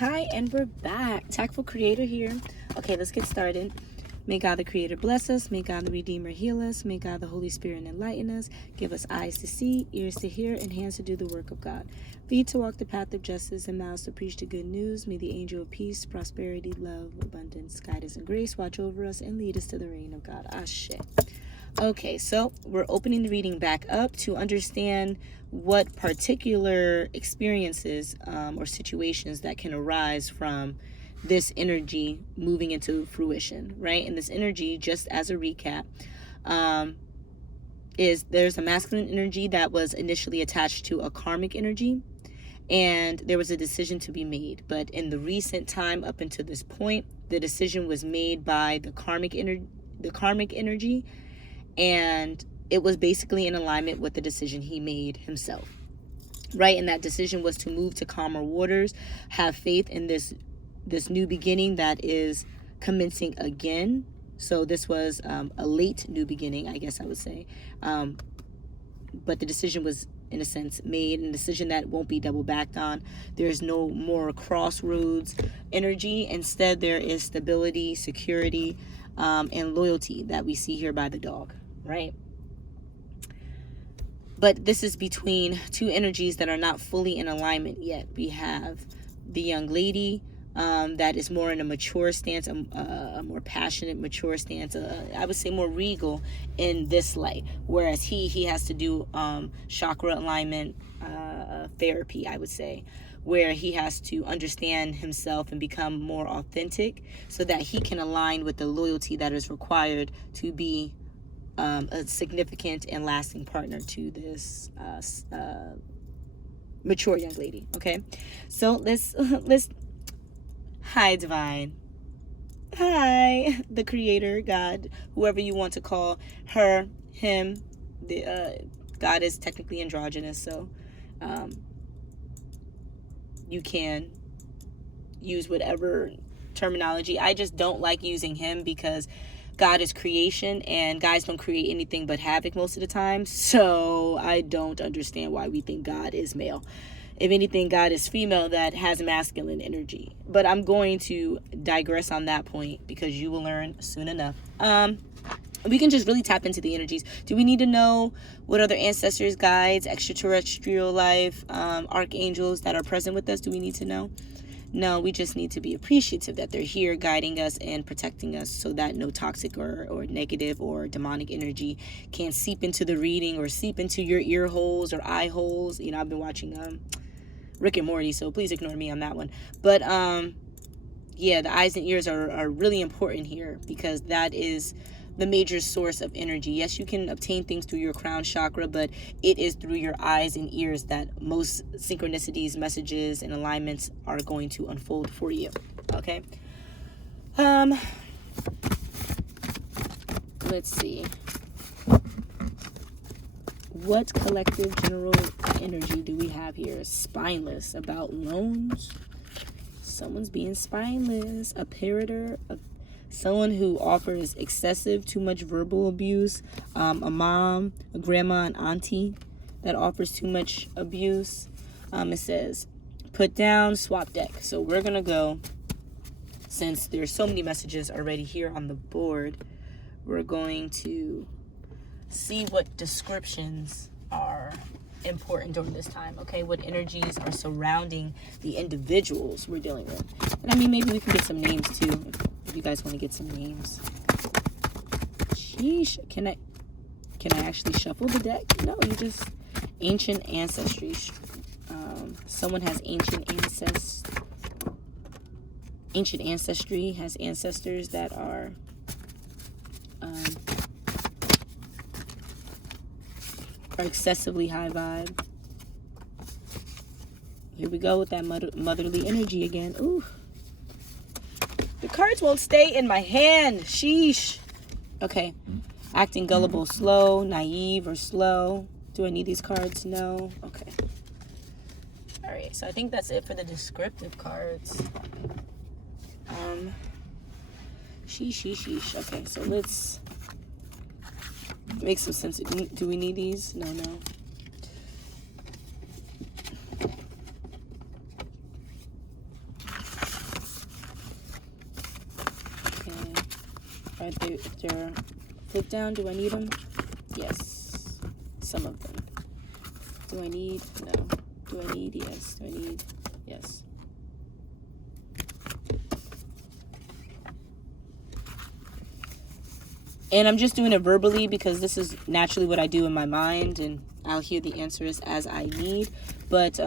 Hi, and we're back. TAKful Creator here. Okay, let's get started. May God the Creator bless us. May God the Redeemer heal us. May God the Holy Spirit enlighten us. Give us eyes to see, ears to hear, and hands to do the work of God. Feet to walk the path of justice, and mouths to preach the good news. May the angel of peace, prosperity, love, abundance, guidance, and grace watch over us and lead us to the reign of God. Ashe. Okay, so we're opening the reading back up to understand what particular experiences or situations that can arise from this energy moving into fruition, right? And this energy, just as a recap, is there's a masculine energy that was initially attached to a karmic energy, and there was a decision to be made. But in the recent time up until this point, the decision was made by the karmic energy, and it was basically in alignment with the decision he made himself, right? And that decision was to move to calmer waters, have faith in this new beginning that is commencing again. So this was a late new beginning, I guess I would say, but the decision was in a sense made, and a decision that won't be double backed on. There's no more crossroads energy. Instead, there is stability, security, and loyalty that we see here by the dog, right? But this is between two energies that are not fully in alignment yet. We have the young lady that is more in a mature stance, a more passionate, mature stance. I would say more regal in this light, whereas he has to do chakra alignment therapy, I would say, where he has to understand himself and become more authentic so that he can align with the loyalty that is required to be a significant and lasting partner to this mature young lady. Okay, so let's hi, divine. Hi, the creator, God, whoever you want to call her, him. The God is technically androgynous, so you can use whatever terminology. I just don't like using him because God is creation, and guys don't create anything but havoc most of the time. So I don't understand why we think God is male. If anything, God is female that has masculine energy. But I'm going to digress on that point because you will learn soon enough. We can just really tap into the energies. Do we need to know what other ancestors, guides, extraterrestrial life, archangels that are present with us? Do we need to know? No, we just need to be appreciative that they're here guiding us and protecting us so that no toxic or negative or demonic energy can seep into the reading or seep into your ear holes or eye holes. You know, I've been watching Rick and Morty, so please ignore me on that one. But yeah, the eyes and ears are really important here because that is the major source of energy. Yes, you can obtain things through your crown chakra, but it is through your eyes and ears that most synchronicities, messages, and alignments are going to unfold for you. Okay. Let's see. What collective general energy do we have here? Spineless, about loans. Someone's being spineless. A parroter, someone who offers excessive, too much verbal abuse. A mom, a grandma, an auntie that offers too much abuse. It says, put down, swap deck. So we're going to go, since there's so many messages already here on the board, we're going to see what descriptions are important during this time, okay? What energies are surrounding the individuals we're dealing with. And I mean, maybe we can get some names too, if you guys want to get some names. Sheesh. Can I actually shuffle the deck? No, you just ancient ancestry. Someone has ancient ancestry, has ancestors that are excessively high vibe. Here we go with that motherly energy again. Ooh. The cards won't stay in my hand. Sheesh. Okay. Acting gullible, slow, naive, or slow. Do I need these cards? No. Okay. All right. So I think that's it for the descriptive cards. Sheesh. Okay. So let's make some sense. Do we need these? No. if they're flipped down, do I need them? Yes, some of them. Do I need? No. Do I need? Yes. Do I need? Yes. And I'm just doing it verbally because this is naturally what I do in my mind, and I'll hear the answers as I need. But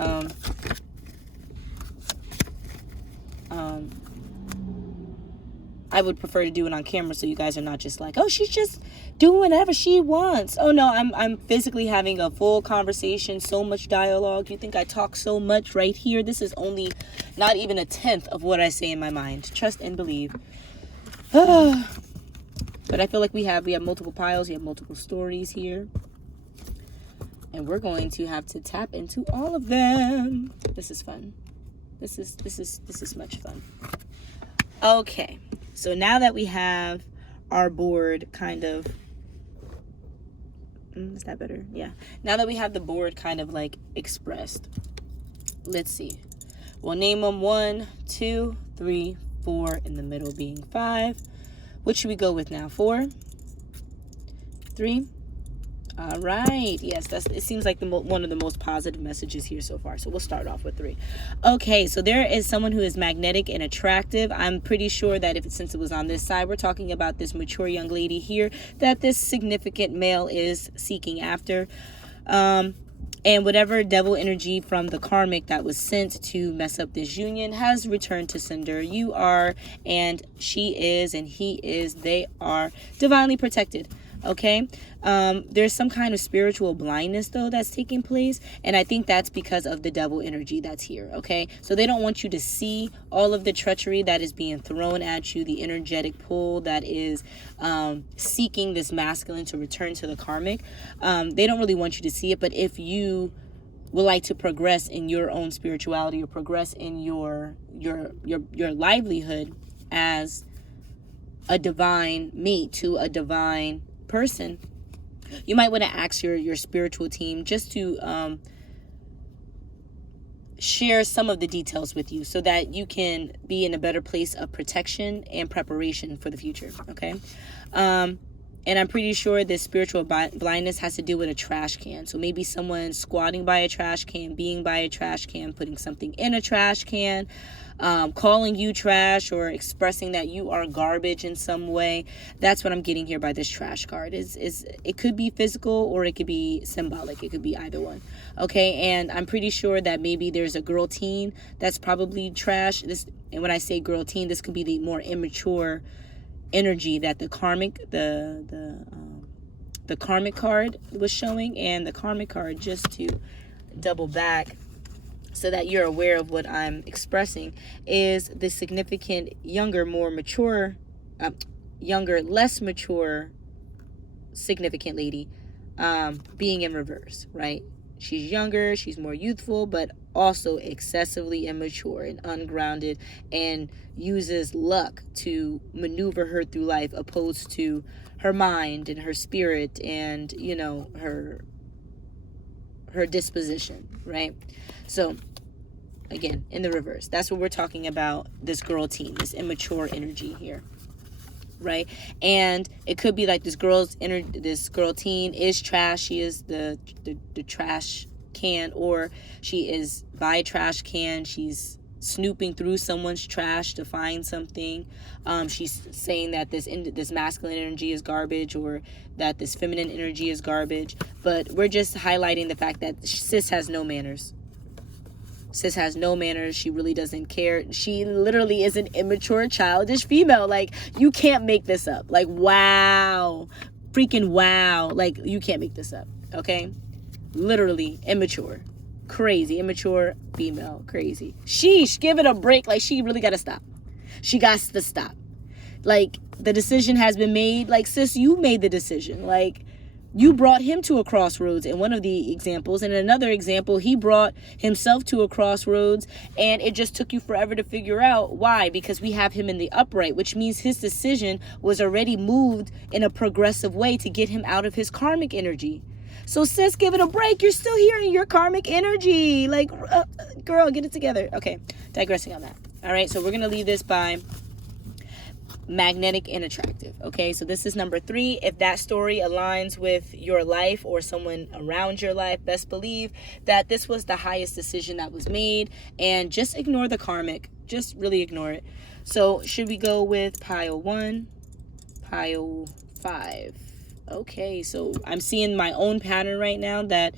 I would prefer to do it on camera so you guys are not just like, oh, she's just doing whatever she wants. Oh no, I'm physically having a full conversation, so much dialogue. You think I talk so much right here? This is only not even a tenth of what I say in my mind. Trust and believe. But I feel like we have multiple piles, we have multiple stories here. And we're going to have to tap into all of them. This is fun. This is much fun. Okay. So now that we have our board kind of, is that better? Yeah. Now that we have the board kind of like expressed, let's see. We'll name them 1, 2, 3, 4, in the middle being 5. What should we go with now? 4, 3. All right. Yes, it seems like one of the most positive messages here so far. So we'll start off with 3. Okay, so there is someone who is magnetic and attractive. I'm pretty sure that since it was on this side, we're talking about this mature young lady here that this significant male is seeking after. And whatever devil energy from the karmic that was sent to mess up this union has returned to sender. You are, and she is, and he is, they are divinely protected. Okay, there's some kind of spiritual blindness though that's taking place, and I think that's because of the devil energy that's here. Okay, so they don't want you to see all of the treachery that is being thrown at you, the energetic pull that is seeking this masculine to return to the karmic. They don't really want you to see it, but if you would like to progress in your own spirituality or progress in your livelihood as a divine mate to a divine person, you might want to ask your spiritual team just to share some of the details with you so that you can be in a better place of protection and preparation for the future. Okay, and I'm pretty sure this spiritual blindness has to do with a trash can. So maybe someone squatting by a trash can, being by a trash can, putting something in a trash can, calling you trash, or expressing that you are garbage in some way. That's what I'm getting here by this trash card. It could be physical or it could be symbolic. It could be either one. Okay, and I'm pretty sure that maybe there's a girl teen that's probably trash. And when I say girl teen, this could be the more immature energy that the karmic the karmic card was showing. And the karmic card, just to double back so that you're aware of what I'm expressing, is the significant younger, more mature, younger, less mature, significant lady being in reverse, right? She's younger, she's more youthful, but also excessively immature and ungrounded, and uses luck to maneuver her through life, opposed to her mind and her spirit and, you know, her disposition, right? So again, in the reverse, that's what we're talking about, this girl teen, this immature energy here, right? And it could be like this girl teen is trash. She is the trash can, or she is by a trash can. She's snooping through someone's trash to find something. She's saying that this masculine energy is garbage, or that this feminine energy is garbage. But we're just highlighting the fact that sis has no manners. Sis has no manners. She really doesn't care. She literally is an immature, childish female. Like, you can't make this up. Like, wow. Freaking wow. Like, you can't make this up. Okay? Literally immature. Crazy. Immature female. Crazy. Sheesh. Give it a break. Like, she really got to stop. She got to stop. Like, the decision has been made. Like, sis, you made the decision. Like, you brought him to a crossroads in one of the examples. And in another example, he brought himself to a crossroads, and it just took you forever to figure out why. Because we have him in the upright, which means his decision was already moved in a progressive way to get him out of his karmic energy. So sis, give it a break. You're still here in your karmic energy. Like, girl, get it together. Okay, digressing on that. All right, so we're going to leave this by magnetic and attractive. Okay, so this is number 3. If that story aligns with your life or someone around your life, best believe that this was the highest decision that was made, and just ignore the karmic. Just really ignore it. So should we go with pile 1, pile 5? Okay, so I'm seeing my own pattern right now that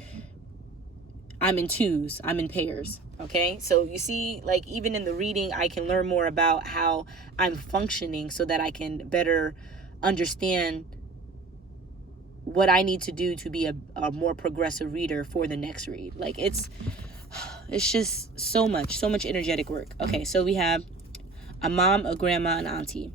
I'm in twos, I'm in pairs. Okay, so you see, like, even in the reading, I can learn more about how I'm functioning so that I can better understand what I need to do to be a more progressive reader for the next read. Like, it's just so much energetic work. Okay, so we have a mom, a grandma, an auntie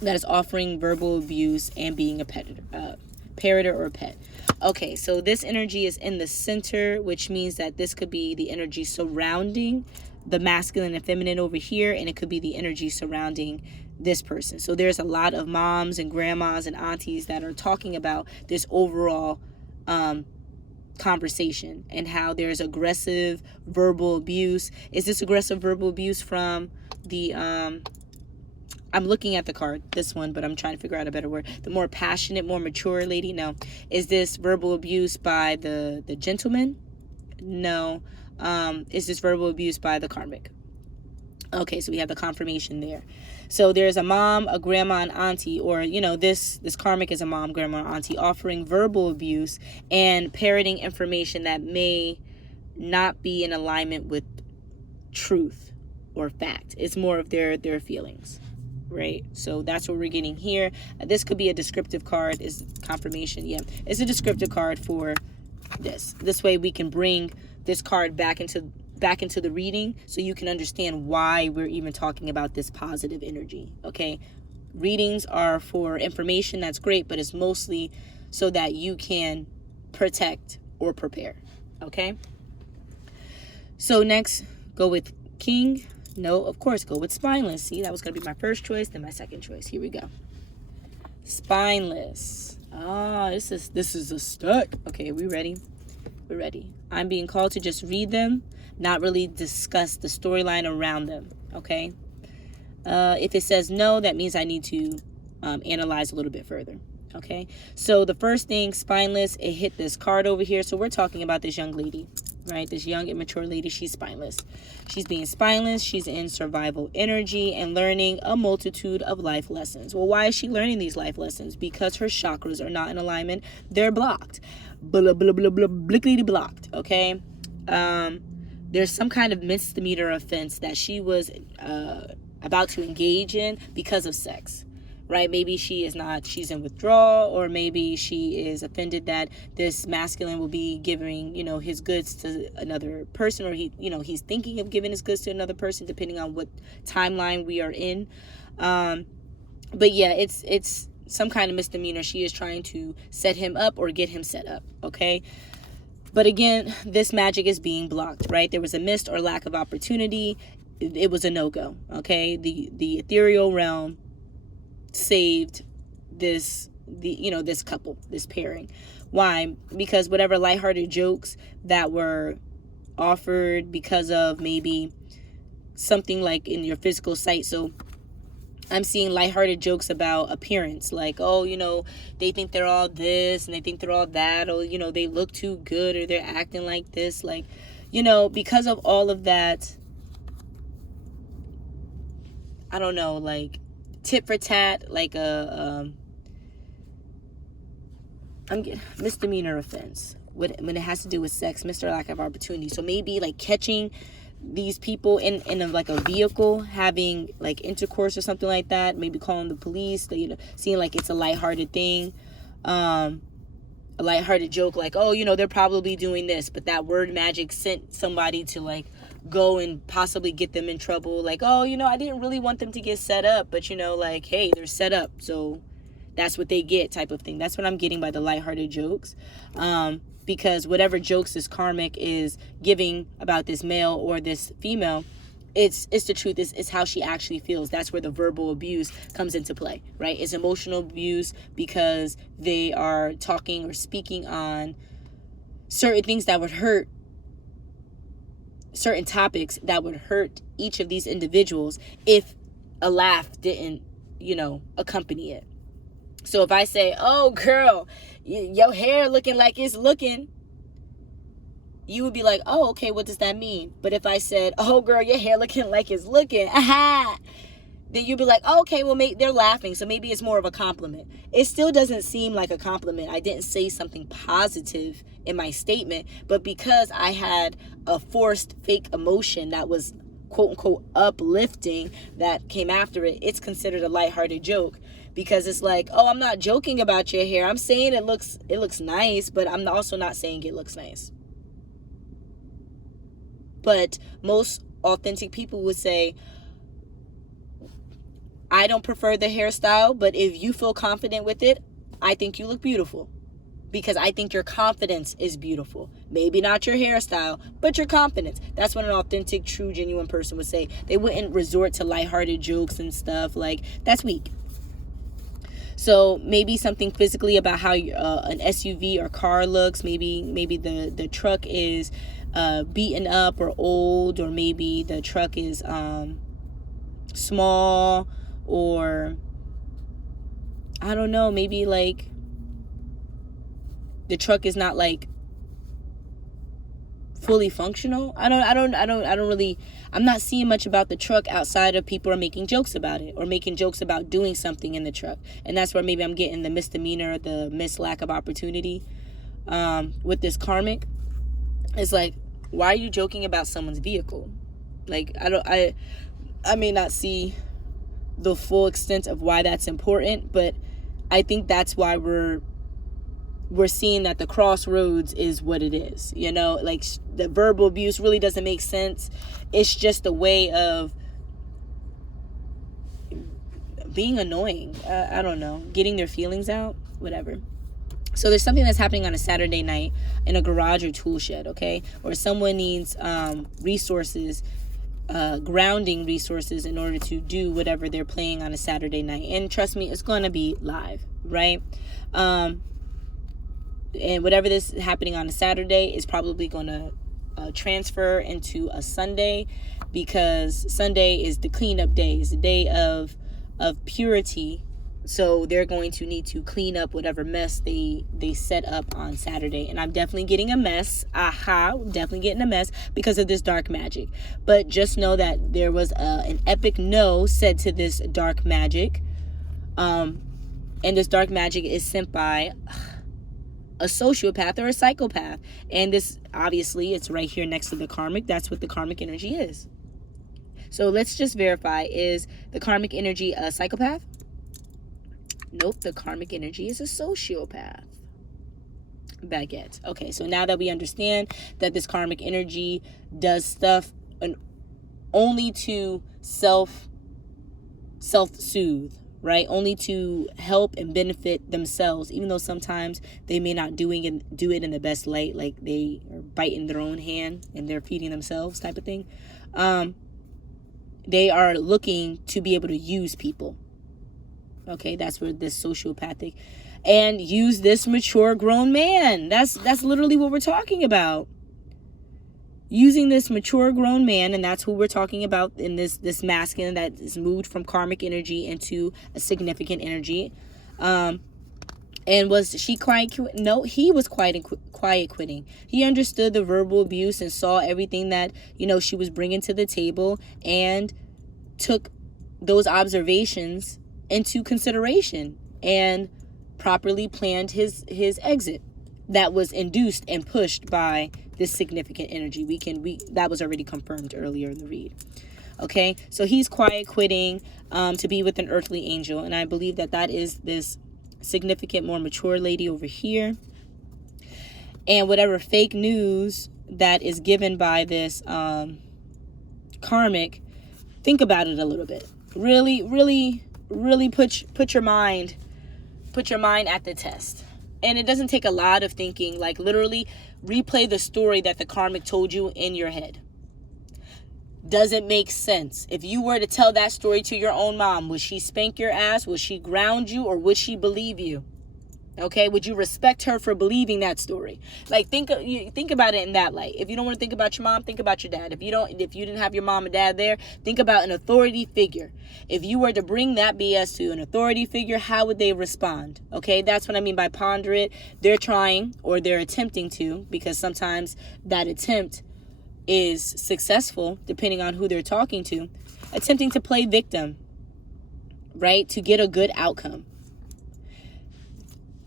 that is offering verbal abuse and being a parroter or a pet. Okay, so this energy is in the center, which means that this could be the energy surrounding the masculine and feminine over here, and it could be the energy surrounding this person. So there's a lot of moms and grandmas and aunties that are talking about this overall conversation and how there's aggressive verbal abuse. Is this aggressive verbal abuse from the I'm looking at the card, this one, but I'm trying to figure out a better word. The more passionate, more mature lady? No. Is this verbal abuse by the gentleman? No. Is this verbal abuse by the karmic? Okay, so we have the confirmation there. So there's a mom, a grandma, an auntie, or, you know, this karmic is a mom, grandma, or auntie offering verbal abuse and parroting information that may not be in alignment with truth or fact. It's more of their feelings. Right, so that's what we're getting here. This could be a descriptive card. Is confirmation? Yeah, it's a descriptive card for this way we can bring this card back into the reading, so you can understand why we're even talking about this positive energy. Okay, readings are for information, that's great, but it's mostly so that you can protect or prepare. Okay, so next, go with king. No, of course, go with spineless. See, that was going to be my first choice, then my second choice. Here we go. Spineless. Ah, this is a stuck. Okay, we ready? We're ready. I'm being called to just read them, not really discuss the storyline around them. Okay? If it says no, that means I need to analyze a little bit further. Okay? So the first thing, spineless, it hit this card over here. So we're talking about this young lady. Right, this young immature lady, she's spineless. She's being spineless. She's in survival energy and learning a multitude of life lessons. Well, why is she learning these life lessons? Because her chakras are not in alignment. They're blocked. Blah, blah, blah, blah, blickety blocked. Okay. There's some kind of misdemeanor offense that she was about to engage in because of sex. Right, maybe she's in withdrawal, or maybe she is offended that this masculine will be giving, you know, his goods to another person, or he's thinking of giving his goods to another person, depending on what timeline we are in. But yeah, it's some kind of misdemeanor. She is trying to set him up or get him set up. Okay. But again, this magic is being blocked, right? There was a missed or lack of opportunity. It was a no-go. Okay. The ethereal realm saved this couple, this pairing. Why? Because whatever lighthearted jokes that were offered because of maybe something like in your physical sight. So I'm seeing lighthearted jokes about appearance, like, oh, you know, they think they're all this and they think they're all that, or, you know, they look too good, or they're acting like this, like, you know, because of all of that, I don't know, like tit for tat, like a misdemeanor offense when it has to do with sex, Mr. Lack of Opportunity. So maybe like catching these people in like a vehicle having like intercourse or something like that, maybe calling the police, you know, seeing like it's a lighthearted thing, a lighthearted joke, like, oh, you know, they're probably doing this, but that word magic sent somebody to like go and possibly get them in trouble, like, oh, you know, I didn't really want them to get set up, but, you know, like, hey, they're set up, so that's what they get, type of thing. That's what I'm getting by the lighthearted jokes, because whatever jokes this karmic is giving about this male or this female, it's the truth. It's how she actually feels. That's where the verbal abuse comes into play, right? It's emotional abuse because they are talking or speaking on certain things that would hurt, certain topics that would hurt each of these individuals if a laugh didn't accompany it. So if I say, oh girl, your hair looking like it's looking, you would be like, oh, okay, what does that mean? But if I said, oh girl, your hair looking like it's looking, aha, then you'd be like, oh, okay, well, they're laughing, so maybe it's more of a compliment. It still doesn't seem like a compliment. I didn't say something positive in my statement, but because I had a forced fake emotion that was quote unquote uplifting that came after it, it's considered a lighthearted joke. Because it's like, oh, I'm not joking about your hair. I'm saying it looks nice, but I'm also not saying it looks nice. But most authentic people would say, I don't prefer the hairstyle, but if you feel confident with it, I think you look beautiful. Because I think your confidence is beautiful. Maybe not your hairstyle, but your confidence. That's what an authentic, true, genuine person would say. They wouldn't resort to lighthearted jokes and stuff. Like, that's weak. So maybe something physically about how an SUV or car looks. Maybe the truck is beaten up or old, or maybe the truck is small, or I don't know, maybe like the truck is not like fully functional. I'm not seeing much about the truck outside of people are making jokes about it or making jokes about doing something in the truck. And that's where maybe I'm getting the misdemeanor, the lack of opportunity with this karmic. It's like, why are you joking about someone's vehicle? Like, I may not see the full extent of why that's important, but I think that's why we're seeing that the crossroads is what it is. Like the verbal abuse really doesn't make sense. It's just a way of being annoying. I don't know, getting their feelings out, whatever. So there's something that's happening on a Saturday night in a garage or tool shed, okay? Or someone needs resources, grounding resources in order to do whatever they're playing on a Saturday night. And trust me, it's going to be live, right? And whatever this is happening on a Saturday is probably going to transfer into a Sunday, because Sunday is the cleanup day. It's the day of purity. So they're going to need to clean up whatever mess they set up on Saturday. And I'm definitely getting a mess. Definitely getting a mess because of this dark magic. But just know that there was an epic no said to this dark magic. And this dark magic is sent by a sociopath or a psychopath. And this, obviously, it's right here next to the karmic. That's what the karmic energy is. So let's just verify. Is the karmic energy a psychopath? Nope, the karmic energy is a sociopath. Baguette. Okay, so now that we understand that this karmic energy does stuff only to self-soothe, right? Only to help and benefit themselves, even though sometimes they may not do it in the best light, like they are biting their own hand and they're feeding themselves type of thing. They are looking to be able to use people. Okay, that's where this sociopathic, and use this mature grown man. That's literally what we're talking about. Using this mature grown man, and that's who we're talking about in this masculine that is moved from karmic energy into a significant energy. And was she quiet? No, he was quiet quitting. He understood the verbal abuse and saw everything that she was bringing to the table, and took those observations into consideration and properly planned his exit that was induced and pushed by this significant energy. That was already confirmed earlier in the read. Okay, so he's quiet quitting to be with an earthly angel, and I believe that is this significant, more mature lady over here. And whatever fake news that is given by this karmic, think about it a little bit. Really, really, really put your mind at the test. And it doesn't take a lot of thinking. Like, literally replay the story that the karmic told you in your head. Does it make sense? If you were to tell that story to your own mom, would she spank your ass? Would she ground you? Or would she believe you? Okay, would you respect her for believing that story? Like, think about it in that light. If you don't want to think about your mom, think about your dad. If you didn't have your mom and dad there, think about an authority figure. If you were to bring that BS to an authority figure, how would they respond? Okay, that's what I mean by ponder it. They're trying, or they're attempting to, because sometimes that attempt is successful depending on who they're talking to, attempting to play victim, right, to get a good outcome.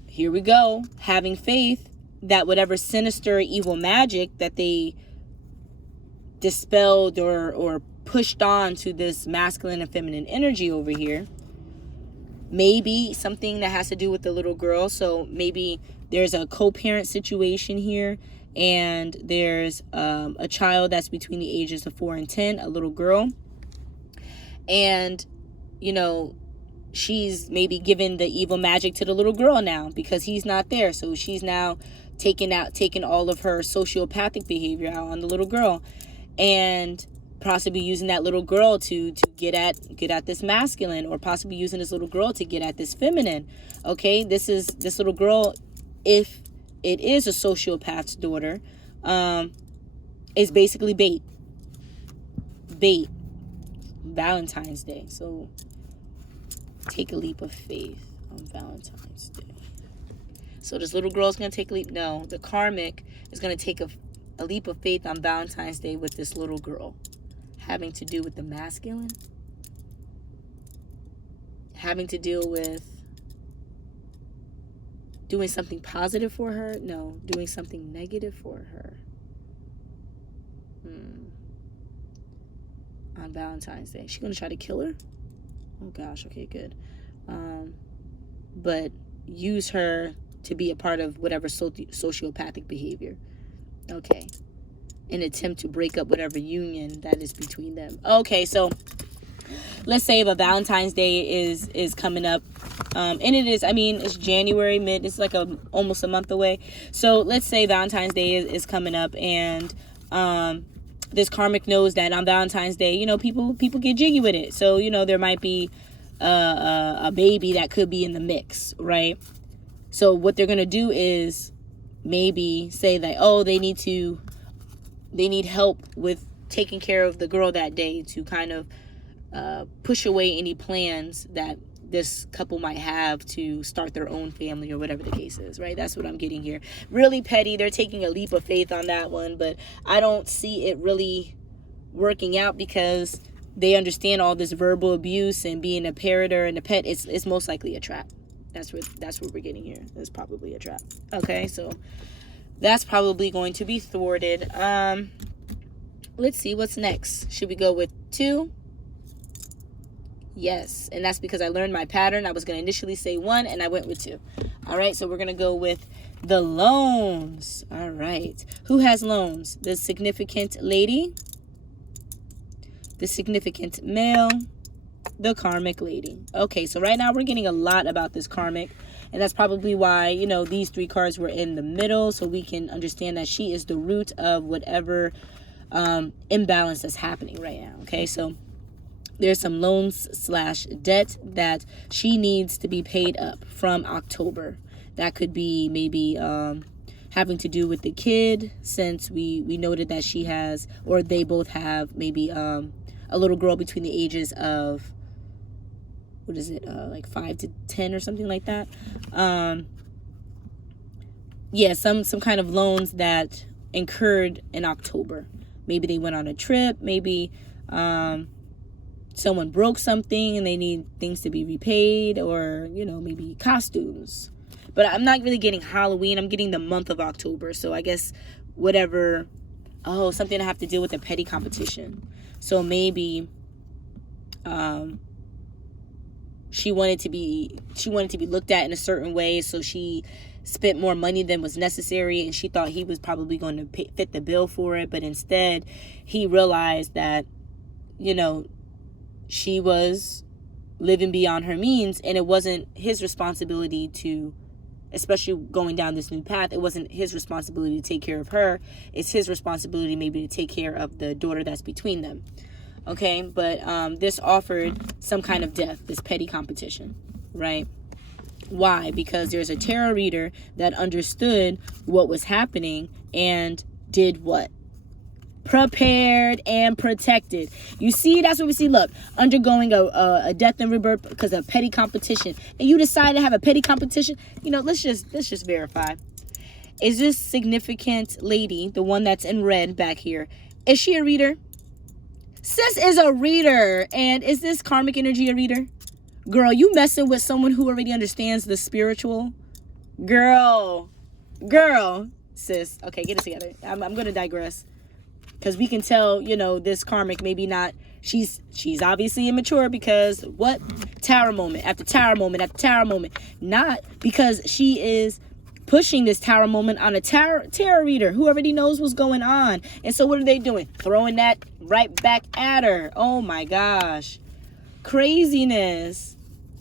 Here we go, having faith that whatever sinister evil magic that they dispelled or pushed on to this masculine and feminine energy over here, maybe something that has to do with the little girl. So maybe there's a co-parent situation here, and there's a child that's between the ages of 4 and 10, a little girl, and she's maybe given the evil magic to the little girl now because he's not there. So she's now taking all of her sociopathic behavior out on the little girl, and possibly using that little girl to get at this masculine, or possibly using this little girl to get at this feminine. Okay, this little girl, if it is a sociopath's daughter, is basically bait. Valentine's Day. So take a leap of faith on Valentine's Day. So this little girl's going to take a leap. No, the karmic is going to take a leap of faith on Valentine's Day with this little girl. Having to do with the masculine. Having to deal with doing something positive for her. No, doing something negative for her. On Valentine's Day. Is she going to try to kill her? Oh gosh, okay, good. But use her to be a part of whatever sociopathic behavior. Okay. An attempt to break up whatever union that is between them. Okay, so let's say if a Valentine's Day is coming up. And it is, it's January it's like almost a month away. So let's say Valentine's Day is coming up, and this karmic knows that on Valentine's Day, people get jiggy with it. So, there might be a baby that could be in the mix, right? So what they're going to do is maybe say that, oh, they need help with taking care of the girl that day, to kind of push away any plans that this couple might have to start their own family, or whatever the case is, right? That's what I'm getting here. Really petty. They're taking a leap of faith on that one, but I don't see it really working out, because they understand all this verbal abuse and being a parroter and a pet. It's most likely a trap. That's what we're getting here. It's probably a trap. Okay, so that's probably going to be thwarted. Let's see what's next. Should we go with 2? Yes, and that's because I learned my pattern. I was going to initially say 1, and I went with 2. All right, so we're going to go with the loans. All right. Who has loans? The significant lady, the significant male, the karmic lady. Okay, so right now we're getting a lot about this karmic, and that's probably why, these 3 cards were in the middle, so we can understand that she is the root of whatever imbalance that's happening right now. Okay, so there's some loans/debt that she needs to be paid up from October. That could be maybe having to do with the kid, since we noted that she has, or they both have, maybe a little girl between the ages of, like 5 to 10 or something like that. Some kind of loans that incurred in October. Maybe they went on a trip, maybe someone broke something and they need things to be repaid, or maybe costumes. But I'm not really getting Halloween. I'm getting the month of October. So I guess whatever. Oh, something to have to deal with a petty competition. So maybe she wanted to be looked at in a certain way, so she spent more money than was necessary, and she thought he was probably going to fit the bill for it, but instead he realized that she was living beyond her means, and it wasn't his responsibility to, especially going down this new path, it wasn't his responsibility to take care of her. It's his responsibility maybe to take care of the daughter that's between them. Okay, but this offered some kind of death, this petty competition, right? Why? Because there's a tarot reader that understood what was happening and did what? Prepared and protected. You see, that's what we see. Look, undergoing a death and rebirth because of petty competition. And you decide to have a petty competition. You know, let's just verify. Is this significant lady, the one that's in red back here, is she a reader? Sis is a reader. And is this karmic energy a reader? Girl, you messing with someone who already understands the spiritual? Girl, sis. Okay, get it together. I'm going to digress. Because we can tell, you know, this karmic maybe not, she's obviously immature because what? Tower moment after tower moment after tower moment. Not because she is pushing this tower moment on a tarot reader who already knows what's going on. And so what are they doing? Throwing that right back at her. Oh my gosh. Craziness.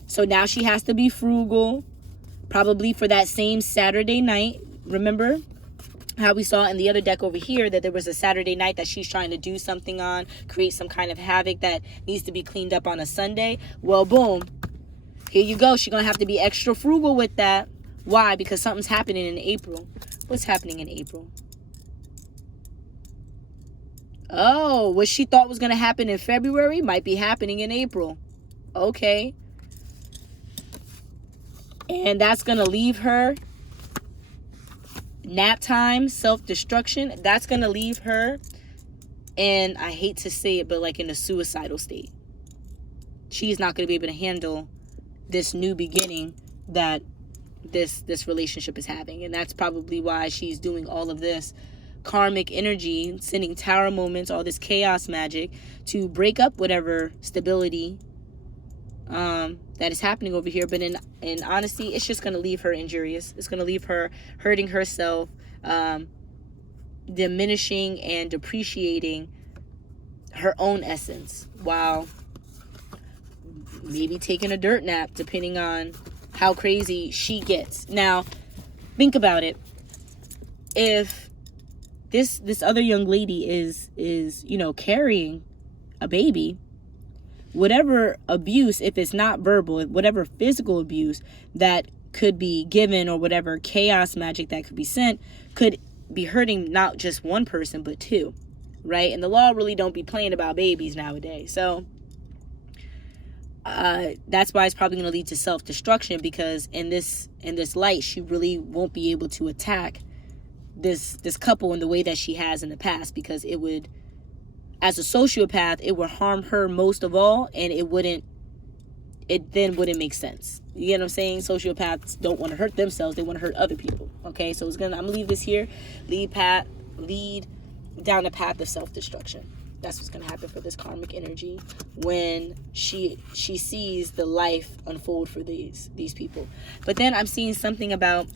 So now she has to be frugal, probably for that same Saturday night. Remember how we saw in the other deck over here that there was a Saturday night that she's trying to do something on, create some kind of havoc that needs to be cleaned up on a Sunday. Well, boom. Here you go. She's going to have to be extra frugal with that. Why? Because something's happening in April. What's happening in April? Oh, what she thought was going to happen in February might be happening in April. Okay. And that's going to leave her nap time, self-destruction. That's going to leave her, and I hate to say it, but like in a suicidal state. She's not going to be able to handle this new beginning that this relationship is having. And that's probably why she's doing all of this karmic energy, sending tower moments, all this chaos magic to break up whatever stability that is happening over here. But in honesty, it's just going to leave her injurious. It's going to leave her hurting herself, diminishing and depreciating her own essence while maybe taking a dirt nap, depending on how crazy she gets. Now, think about it. If this other young lady is you know, carrying a baby, whatever abuse, if it's not verbal, whatever physical abuse that could be given, or whatever chaos magic that could be sent, could be hurting not just one person but two, right? And the law really don't be playing about babies nowadays. So that's why it's probably going to lead to self-destruction, because in this light, she really won't be able to attack this couple in the way that she has in the past, because it would, as a sociopath, it would harm her most of all, and it then wouldn't make sense. You get what I'm saying? Sociopaths don't want to hurt themselves, they want to hurt other people. Okay, so I'm gonna leave this here. Lead down the path of self-destruction. That's what's gonna happen for this karmic energy when she sees the life unfold for these people. But then I'm seeing something about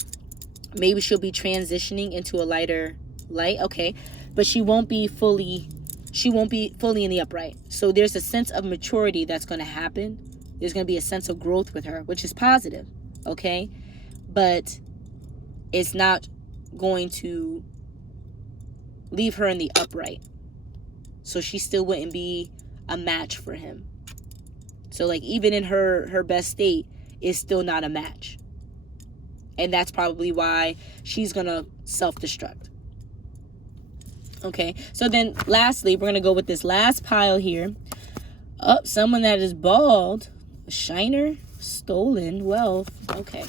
maybe she'll be transitioning into a lighter light. Okay, but she won't be fully in the upright. So there's a sense of maturity that's going to happen. There's going to be a sense of growth with her, which is positive, okay? But it's not going to leave her in the upright. So she still wouldn't be a match for him. So like even in her best state, is still not a match. And that's probably why she's going to self-destruct. Okay, so then lastly, we're going to go with this last pile here. Oh, someone that is bald. A shiner. Stolen wealth. Okay.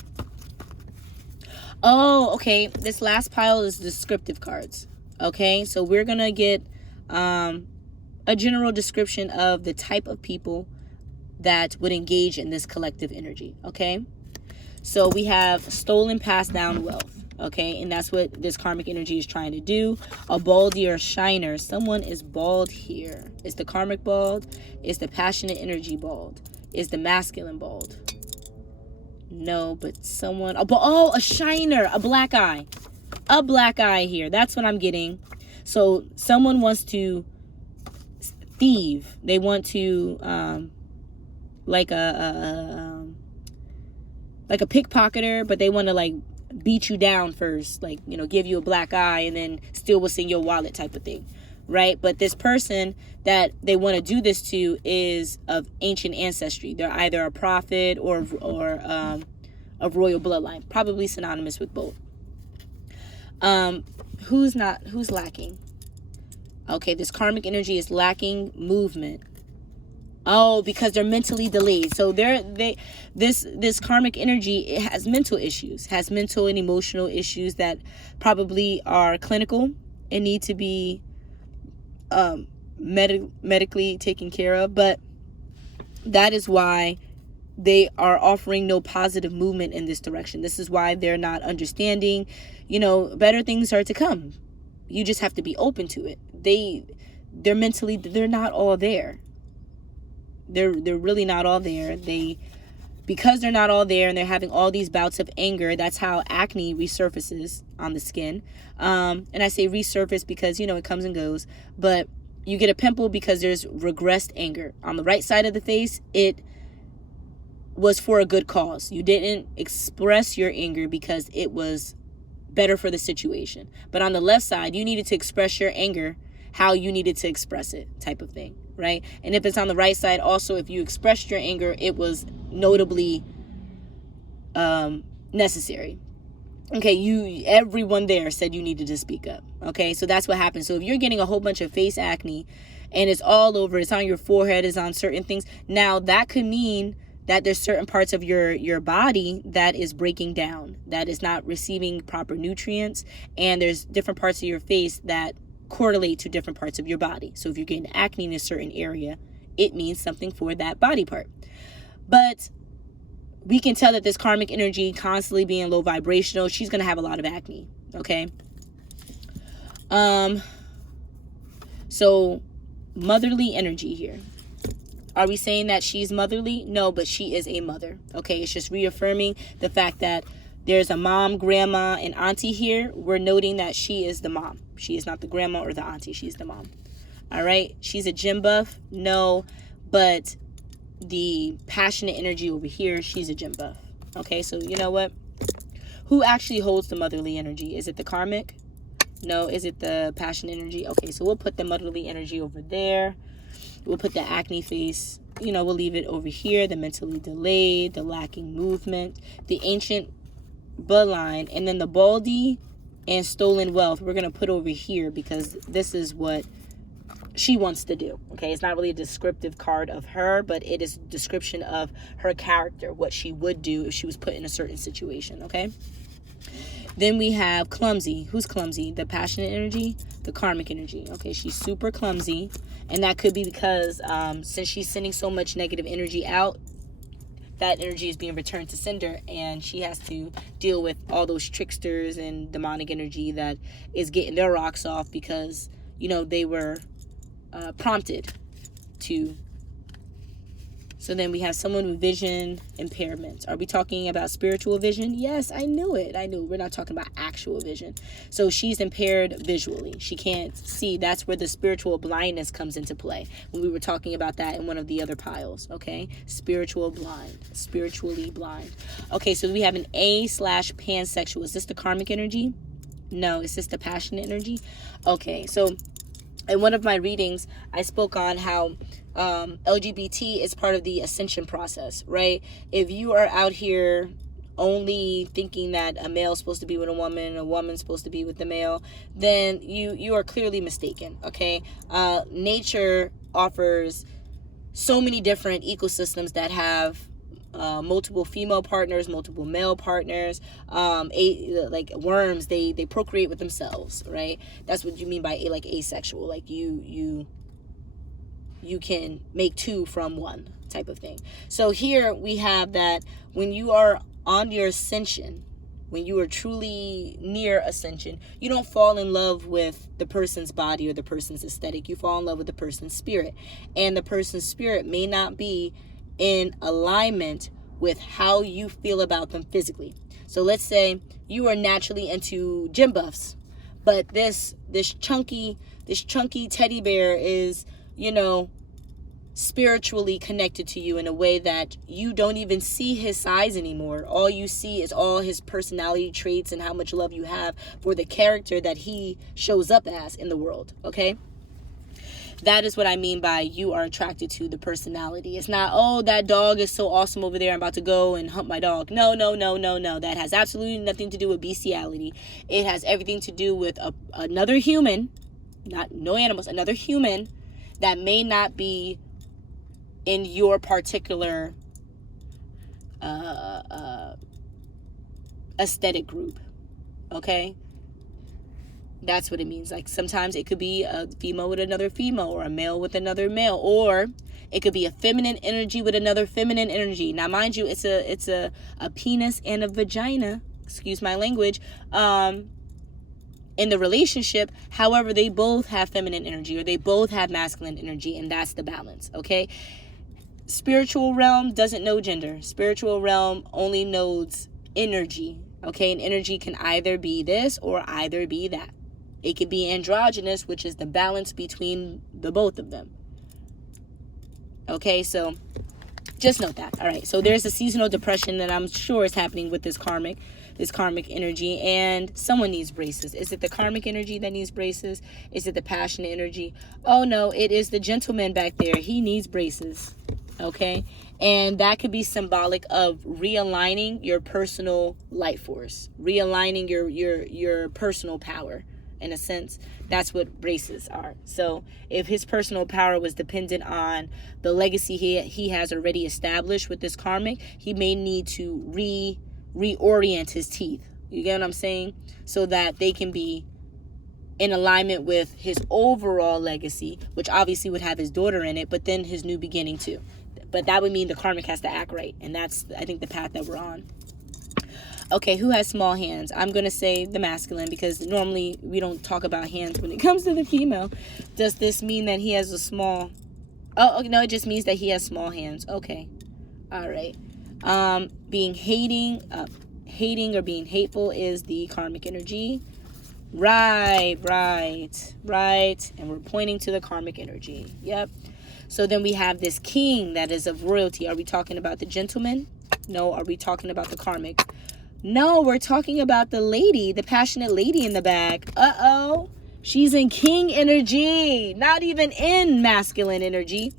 Oh, okay. This last pile is descriptive cards. Okay, so we're going to get a general description of the type of people that would engage in this collective energy. Okay, so we have stolen, passed down wealth. Okay, and that's what this karmic energy is trying to do. A baldier shiner. Someone is bald here. Is the karmic bald? Is the passionate energy bald? Is the masculine bald? No, but someone... Oh, a shiner. A black eye. A black eye here. That's what I'm getting. So someone wants to thieve. They want to... like a pickpocketer, but they want to like beat you down first, like, you know, give you a black eye and then steal what's in your wallet type of thing, right? But this person that they want to do this to is of ancient ancestry. They're either a prophet or of royal bloodline, probably synonymous with both. Who's lacking? Okay, this karmic energy is lacking movement. Oh, because they're mentally delayed. So this karmic energy, it has mental issues, has mental and emotional issues that probably are clinical and need to be medically taken care of. But that is why they are offering no positive movement in this direction. This is why they're not understanding, better things are to come. You just have to be open to it. They're mentally, they're not all there. They're really not all there. Because they're not all there and they're having all these bouts of anger, that's how acne resurfaces on the skin. And I say resurface because, it comes and goes. But you get a pimple because there's regressed anger. On the right side of the face, it was for a good cause. You didn't express your anger because it was better for the situation. But on the left side, you needed to express your anger how you needed to express it, type of thing, right? And if it's on the right side, also, if you expressed your anger, it was notably necessary. Okay, everyone there said you needed to speak up. Okay, so that's what happens. So if you're getting a whole bunch of face acne and it's all over, it's on your forehead, it's on certain things, now that could mean that there's certain parts of your body that is breaking down, that is not receiving proper nutrients, and there's different parts of your face that correlate to different parts of your body. So if you're getting acne in a certain area, it means something for that body part. But we can tell that this karmic energy constantly being low vibrational, she's going to have a lot of acne, okay? So motherly energy here. Are we saying that she's motherly? No, but she is a mother, okay? It's just reaffirming the fact that there's a mom, grandma, and auntie here. We're noting that she is the mom. She is not the grandma or the auntie. She's the mom. All right? She's a gym buff? No, but the passionate energy over here, she's a gym buff. Okay, so you know what? Who actually holds the motherly energy? Is it the karmic? No. Is it the passionate energy? Okay, so we'll put the motherly energy over there. We'll put the acne face, we'll leave it over here. The mentally delayed, the lacking movement, the ancient bloodline, and then the baldy and stolen wealth we're going to put over here because this is what she wants to do. Okay, it's not really a descriptive card of her, but it is a description of her character, what she would do if she was put in a certain situation. Okay, then we have clumsy. Who's clumsy? The passionate energy, the karmic energy. Okay, she's super clumsy, and that could be because since she's sending so much negative energy out, that energy is being returned to sender, and she has to deal with all those tricksters and demonic energy that is getting their rocks off because, they were prompted to. So then we have someone with vision impairments. Are we talking about spiritual vision? Yes, I knew it. We're not talking about actual vision. So she's impaired visually. She can't see. That's where the spiritual blindness comes into play. When we were talking about that in one of the other piles, okay? Spiritually blind. Okay, so we have an A/pansexual. Is this the karmic energy? No, is this the passionate energy? Okay, so in one of my readings, I spoke on how LGBT is part of the ascension process, right? If you are out here only thinking that a male is supposed to be with a woman and a woman's supposed to be with the male, then you are clearly mistaken, okay? Nature offers so many different ecosystems that have multiple female partners, multiple male partners, like worms, they procreate with themselves, right? That's what you mean by asexual. Like you can make two from one type of thing. So here we have that when you are on your ascension, when you are truly near ascension, you don't fall in love with the person's body or the person's aesthetic. You fall in love with the person's spirit. And the person's spirit may not be in alignment with how you feel about them physically. So let's say you are naturally into gym buffs, but this chunky teddy bear is, spiritually connected to you in a way that you don't even see his size anymore. All you see is all his personality traits and how much love you have for the character that he shows up as in the world, okay? that is what I mean by you are attracted to the personality. It's not, oh, that dog is so awesome over there, I'm about to go and hump my dog. No. That has absolutely nothing to do with bestiality. It has everything to do with another human, no animals, another human that may not be in your particular aesthetic group. Okay? That's what it means. Like, sometimes it could be a female with another female, or a male with another male, or it could be a feminine energy with another feminine energy. Now, mind you, it's a penis and a vagina, excuse my language, in the relationship. However, they both have feminine energy, or they both have masculine energy, and that's the balance. Okay? Spiritual realm doesn't know gender. Spiritual realm only knows energy. Okay? And energy can either be this or either be that. It could be androgynous, which is the balance between the both of them. Okay, so just note that. All right, so there's a seasonal depression that I'm sure is happening with this karmic energy, and someone needs braces. Is it the karmic energy that needs braces? Is it the passionate energy? Oh no, it is the gentleman back there. He needs braces. Okay, and that could be symbolic of realigning your personal life force, realigning your personal power. In a sense, that's what braces are. So if his personal power was dependent on the legacy he has already established with this karmic, he may need to reorient his teeth. You get what I'm saying? So that they can be in alignment with his overall legacy, which obviously would have his daughter in it, but then his new beginning too. But that would mean the karmic has to act right. And that's, I think, the path that we're on. Okay, who has small hands? I'm going to say the masculine, because normally we don't talk about hands when it comes to the female. Does this mean that he has a small... Oh, no, it just means that he has small hands. Okay. All right. Being hating or being hateful is the karmic energy. Right. And we're pointing to the karmic energy. Yep. So then we have this king that is of royalty. Are we talking about the gentleman? No. Are we talking about the karmic? No, we're talking about the lady, the passionate lady in the back. Uh-oh. She's in king energy. Not even in masculine energy,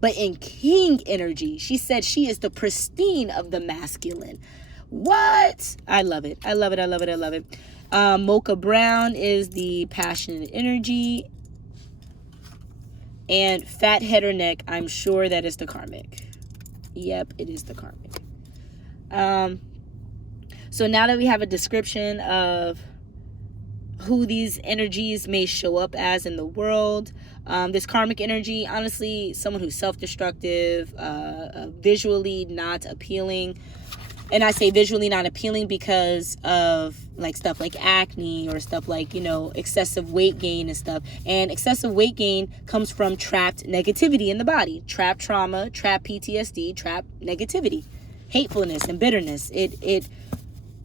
but in king energy. She said she is the pristine of the masculine. What? I love it. Mocha brown is the passionate energy. And fat head or neck, I'm sure that is the karmic. Yep, it is the karmic. So now that we have a description of who these energies may show up as in the world, this karmic energy, honestly, someone who's self-destructive, visually not appealing. And I say visually not appealing because of like stuff like acne or stuff like, excessive weight gain and stuff. And excessive weight gain comes from trapped negativity in the body, trapped trauma, trapped PTSD, trapped negativity, hatefulness and bitterness.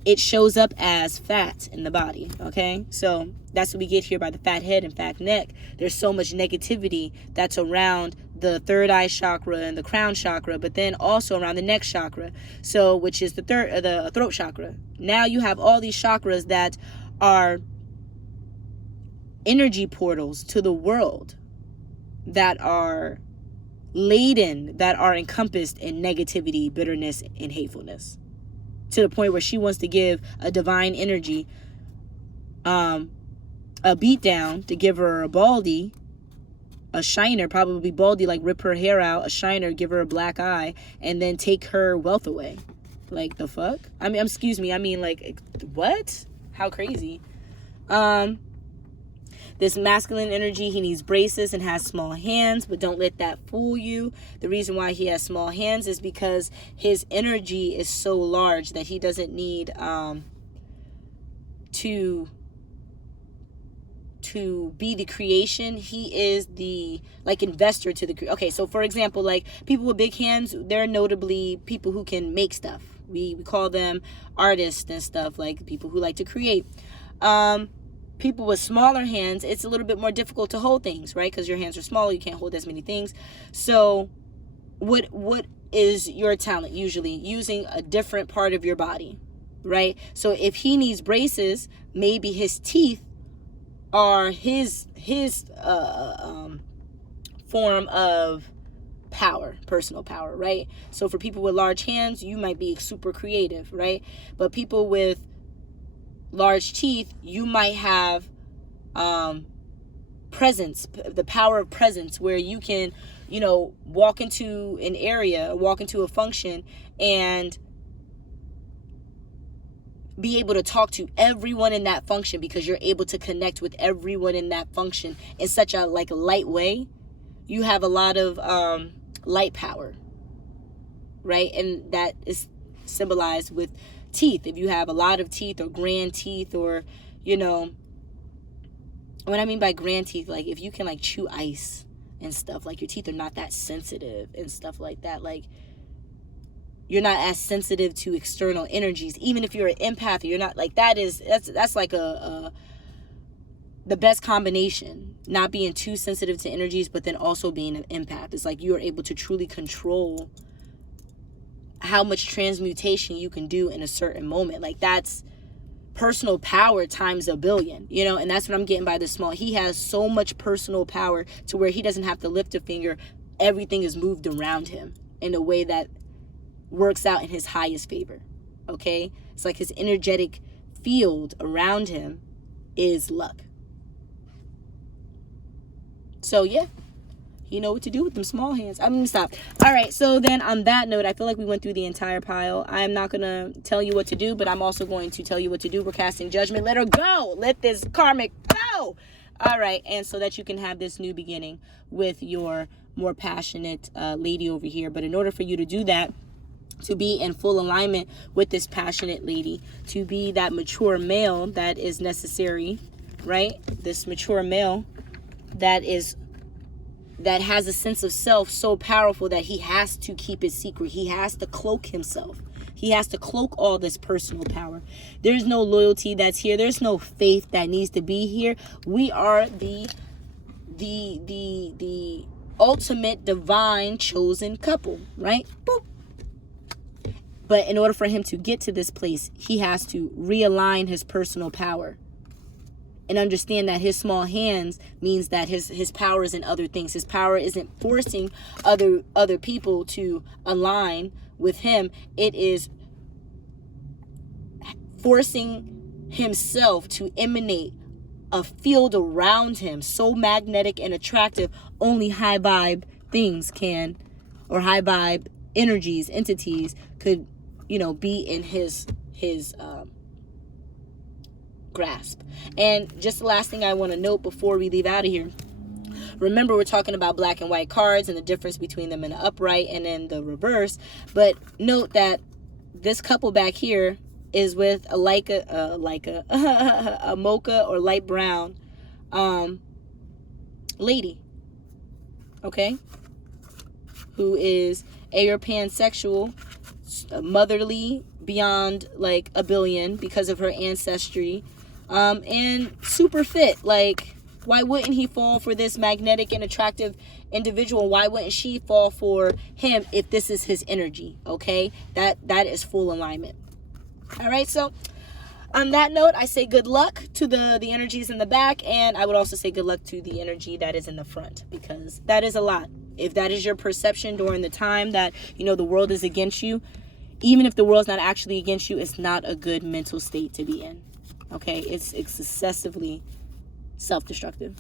It shows up as fat in the body, okay? So that's what we get here by the fat head and fat neck. There's so much negativity that's around the third eye chakra and the crown chakra, but then also around the neck chakra, so which is the throat chakra. Now you have all these chakras that are energy portals to the world that are laden, that are encompassed in negativity, bitterness, and hatefulness. To the point where she wants to give a divine energy a beat down to give her a baldy, a shiner, probably baldy, like rip her hair out, a shiner, give her a black eye, and then take her wealth away. Like, the fuck? Like, what? How crazy. This masculine energy, he needs braces and has small hands, but don't let that fool you. The reason why he has small hands is because his energy is so large that he doesn't need to be the creation. He is the investor to the okay. So for example, like people with big hands, they're notably people who can make stuff. We call them artists and stuff, like people who like to create. People with smaller hands, it's a little bit more difficult to hold things, right? Because your hands are smaller, you can't hold as many things. So what is your talent? Usually using a different part of your body, right? So if he needs braces, maybe his teeth are his form of power, personal power, right? So for people with large hands, you might be super creative, right? But people with large teeth, you might have presence, the power of presence, where you can, you know, walk into an area, walk into a function, and be able to talk to everyone in that function because you're able to connect with everyone in that function in such a like light way. You have a lot of light power, right? And that is symbolized with teeth. If you have a lot of teeth or grand teeth, or, you know, what I mean by grand teeth, like if you can like chew ice and stuff, like your teeth are not that sensitive and stuff like that, like you're not as sensitive to external energies. Even if you're an empath, you're not like that's like the best combination. Not being too sensitive to energies, but then also being an empath. It's like you are able to truly control how much transmutation you can do in a certain moment. Like that's personal power times a billion, you know, and that's what I'm getting by the small. He has so much personal power to where he doesn't have to lift a finger. Everything is moved around him in a way that works out in his highest favor. Okay? It's like his energetic field around him is luck. So yeah, you know what to do with them small hands. I'm gonna stop. All right, so then on that note, I feel like we went through the entire pile. I'm not gonna tell you what to do, but I'm also going to tell you what to do. We're casting judgment. Let her go. Let this karmic go. All right, and so that you can have this new beginning with your more passionate lady over here. But in order for you to do that, to be in full alignment with this passionate lady, to be that mature male that is necessary, right? This mature male that has a sense of self so powerful that he has to keep it secret. He has to cloak himself. He has to cloak all this personal power. There's no loyalty that's here. There's no faith that needs to be here. We are the ultimate divine chosen couple, right? Boop. But in order for him to get to this place, he has to realign his personal power and understand that his small hands means that his power is in other things. His power isn't forcing other people to align with him. It is forcing himself to emanate a field around him so magnetic and attractive, only high vibe things can, or high vibe energies, entities could, you know, be in his grasp. And just the last thing I want to note before we leave out of here, remember we're talking about black and white cards and the difference between them in the upright and in the reverse. But note that this couple back here is with a a mocha or light brown lady, okay, who is a or pansexual, motherly beyond like a billion because of her ancestry, and super fit. Like, why wouldn't he fall for this magnetic and attractive individual? Why wouldn't she fall for him if this is his energy? Okay, that is full alignment. All right, so on that note, I say good luck to the energies in the back, and I would also say good luck to the energy that is in the front, because that is a lot. If that is your perception during the time that, you know, the world is against you, even if the world's not actually against you, it's not a good mental state to be in. Okay, it's excessively self-destructive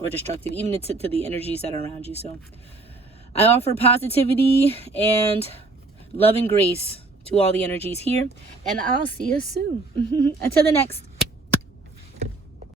or destructive, even to the energies that are around you. So I offer positivity and love and grace to all the energies here, and I'll see you soon. Until the next.